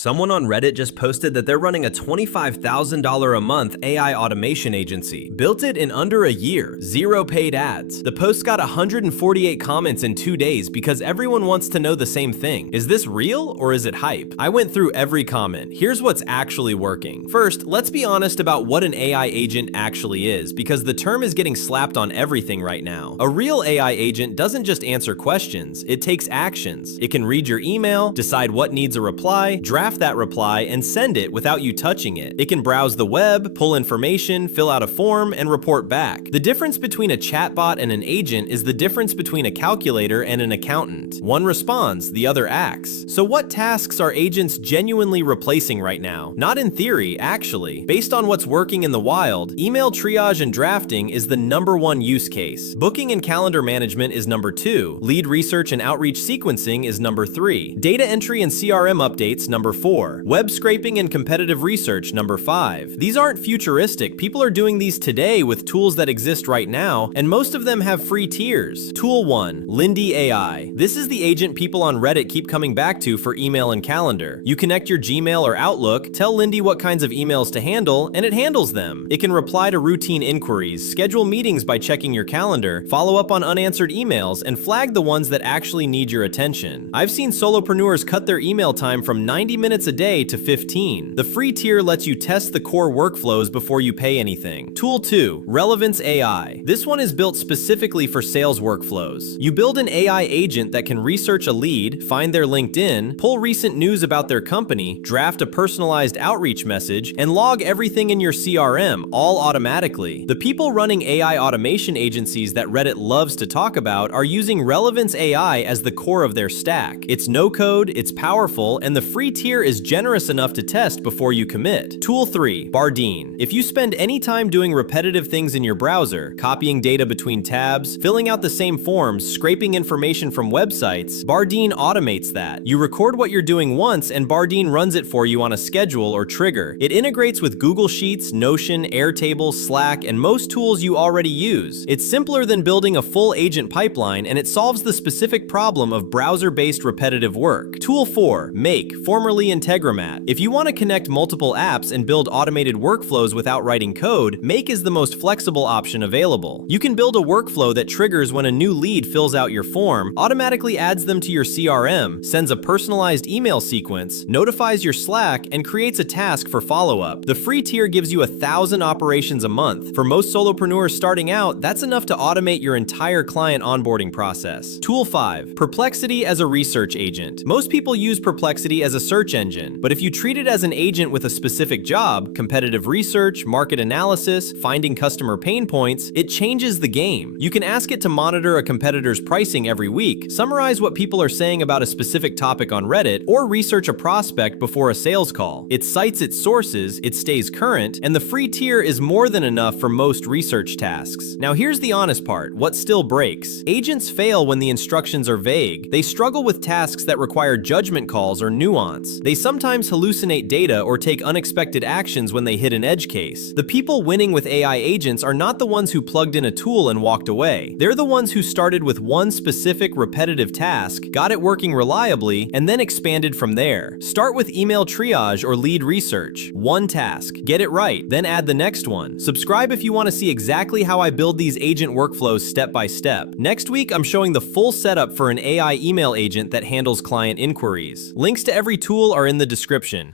Someone on Reddit just posted that they're running a $25,000 a month AI automation agency. Built it in under a year, zero paid ads. The post got 148 comments in 2 days because everyone wants to know the same thing. Is this real or is it hype? I went through every comment. Here's what's actually working. First, let's be honest about what an AI agent actually is, because the term is getting slapped on everything right now. A real AI agent doesn't just answer questions, it takes actions. It can read your email, decide what needs a reply, draft that reply, and send it without you touching it. It can browse the web, pull information, fill out a form, and report back. The difference between a chatbot and an agent is the difference between a calculator and an accountant. One responds, the other acts. So what tasks are agents genuinely replacing right now? Not in theory, actually. Based on what's working in the wild, email triage and drafting is the #1 use case. Booking and calendar management is #2. Lead research and outreach sequencing is #3. Data entry and CRM updates #4. Web scraping and competitive research #5. These aren't futuristic. People are doing these today with tools that exist right now, and most of them have free tiers. Tool 1. Lindy AI. This is the agent people on Reddit keep coming back to for email and calendar. You connect your Gmail or Outlook, tell Lindy what kinds of emails to handle, and it handles them. It can reply to routine inquiries, schedule meetings by checking your calendar, follow up on unanswered emails, and flag the ones that actually need your attention. I've seen solopreneurs cut their email time from 90 minutes a day to 15. The free tier lets you test the core workflows before you pay anything. Tool 2. Relevance AI. This one is built specifically for sales workflows. You build an AI agent that can research a lead, find their LinkedIn, pull recent news about their company, draft a personalized outreach message, and log everything in your CRM, all automatically. The people running AI automation agencies that Reddit loves to talk about are using Relevance AI as the core of their stack. It's no code, it's powerful, and the free tier is generous enough to test before you commit. Tool 3. Bardeen. If you spend any time doing repetitive things in your browser, copying data between tabs, filling out the same forms, scraping information from websites, Bardeen automates that. You record what you're doing once and Bardeen runs it for you on a schedule or trigger. It integrates with Google Sheets, Notion, Airtable, Slack, and most tools you already use. It's simpler than building a full agent pipeline, and it solves the specific problem of browser-based repetitive work. Tool 4. Make, formerly Integromat. If you want to connect multiple apps and build automated workflows without writing code, Make is the most flexible option available. You can build a workflow that triggers when a new lead fills out your form, automatically adds them to your CRM, sends a personalized email sequence, notifies your Slack, and creates a task for follow-up. The free tier gives you 1,000 operations a month. For most solopreneurs starting out, that's enough to automate your entire client onboarding process. Tool 5. Perplexity as a research agent. Most people use Perplexity as a search engine, but if you treat it as an agent with a specific job, competitive research, market analysis, finding customer pain points, it changes the game. You can ask it to monitor a competitor's pricing every week, summarize what people are saying about a specific topic on Reddit, or research a prospect before a sales call. It cites its sources, it stays current, and the free tier is more than enough for most research tasks. Now here's the honest part, what still breaks. Agents fail when the instructions are vague. They struggle with tasks that require judgment calls or nuance. They sometimes hallucinate data or take unexpected actions when they hit an edge case. The people winning with AI agents are not the ones who plugged in a tool and walked away. They're the ones who started with one specific repetitive task, got it working reliably, and then expanded from there. Start with email triage or lead research. One task, get it right, then add the next one. Subscribe if you want to see exactly how I build these agent workflows step by step. Next week, I'm showing the full setup for an AI email agent that handles client inquiries. Links to every tool are in the description.